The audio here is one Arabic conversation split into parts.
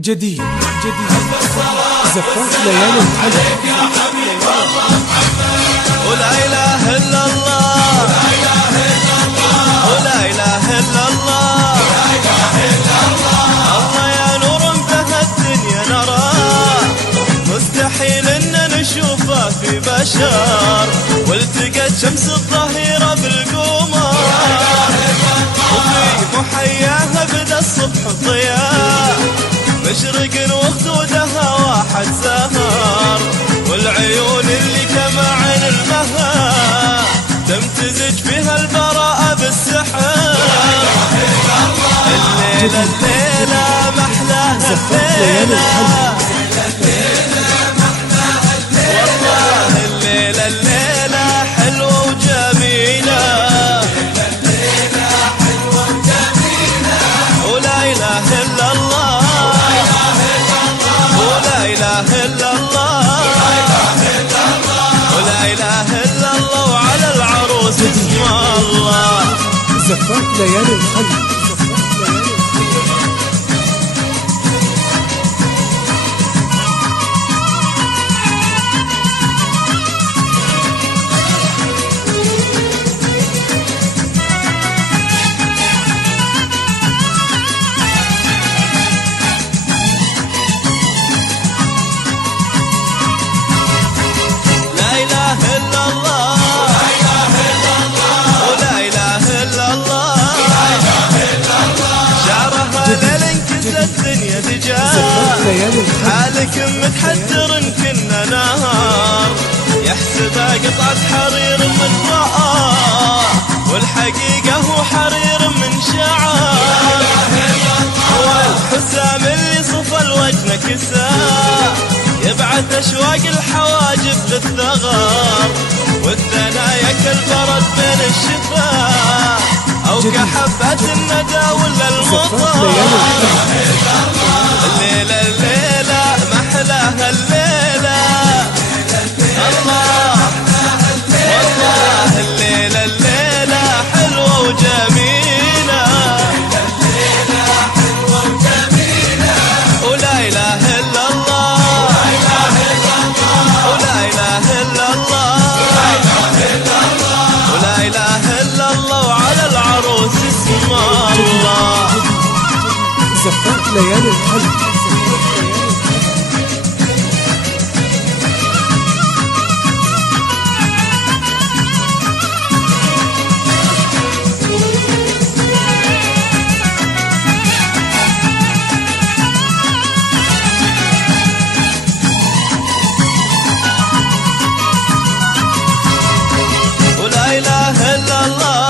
جديد زفاف ليالي الحلم. ولا إله إلا الله، ولا إله إلا الله، الله يا نور انتهى الدنيا نراه، مستحيل ان نشوفه في بشر، والتقت شمس الظهيرة بالقمر، وفي محياها بدا الصبح الضياء، مشرق وخدودها واحد سهر، والعيون اللي كما عين المها تمتزج فيها البراءة بالسحر. الليلة الليلة محلاها الليلة، والله الليلة الليلة حلوة وجميلة، ولا إله إلا الله، ولا إله إلا الله، ولا إله إلا الله، وعلى العروس اسم الله. زفاف ليالي الحلم. الدنيا دجال حالك متحدر كنا نهار، يحسبها قطعة حرير من رآه، والحقيقة هو حرير من شعار، والحسام اللي صفى الوجه كساه، يبعث أشواق الحواجب للثغار، والثنايا كالبرد بين الشفاه، أو كحبات الندى ولا المطر. الليلة الليلة محلاها الليلة، الله والله الليلة الليلة حلوة وجميلة، ولا إله إلا الله، ولا إله إلا الله، ولا إله إلا الله، وعلى العروس اسم الله. زفاف ليالي الحلم. ولا إله إلا الله،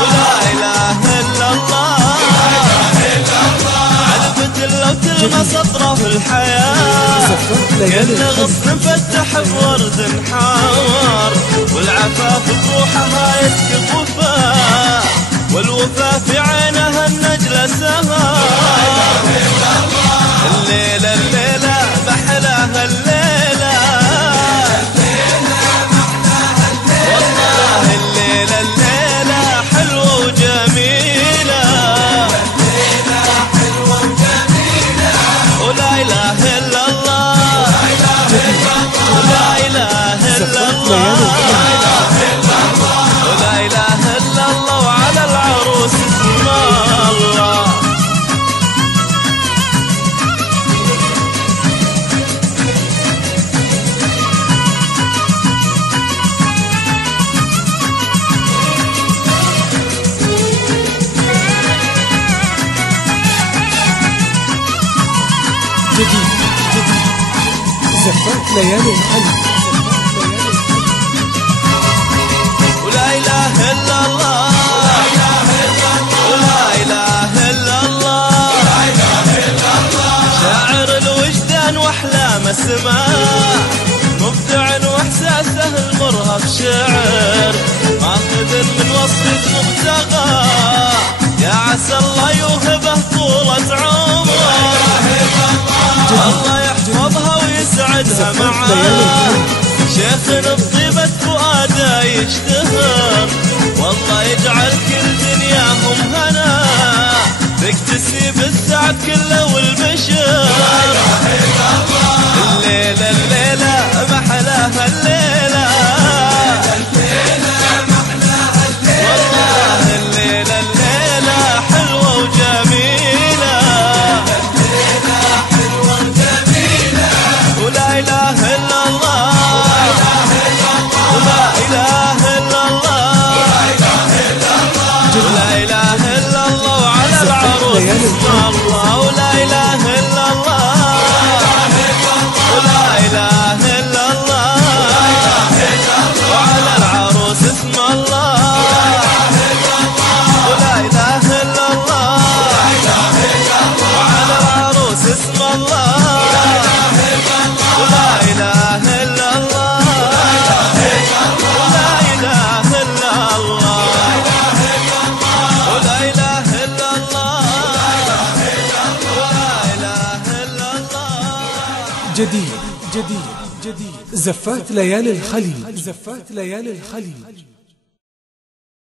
ولا إله إلا الله، علبة لو تلمس أطراف الحياة، كل غصن فتح بورد حار، والعفاف بروحها يسكب وفاء، والوفاء في عينها النجلة سهر. الليلة الليلة محلاها الليلة، والله الليلة الليلة حلوة وجميلة، ولا إله إلا الله، ولا إله إلا الله، ولا إله إلا الله، وعلى العروس اسم الله. جديد زفاف ليالي الحلم. ولا إله إلا الله، ولا إله إلا الله، شاعر الوجدان وأحلام السماء، مبدع وإحساسه المرهف شعر، ماخذ من وصف مبتغى، يا عسى الله يوهبه طولة عمر، الله يحفظها ويسعدها معاه، شيخ بطيبة فؤاده يشتهر، والله يجعل كل دنياهم هنا، تكتسي بالسعادة بعد كله والبشر. الليلة الليلة محلاها الليلة، والله الليلة الليلة حلوة وجميلة، ولا إله إلا الله، ولا إله إلا الله، ولا إله إلا الله، وعلى العروس اسم الله، ولا إله إلا الله، ولا إله إلا الله، وعلى العروس اسم الله، ولا إله إلا الله، وعلى العروس اسم الله، ولا إله إلا الله، ولا إله إلا الله، ولا إله إلا الله، ولا إله إلا الله. جديد جديد جديد زفات ليالي الخليج، زفات ليالي الخليج.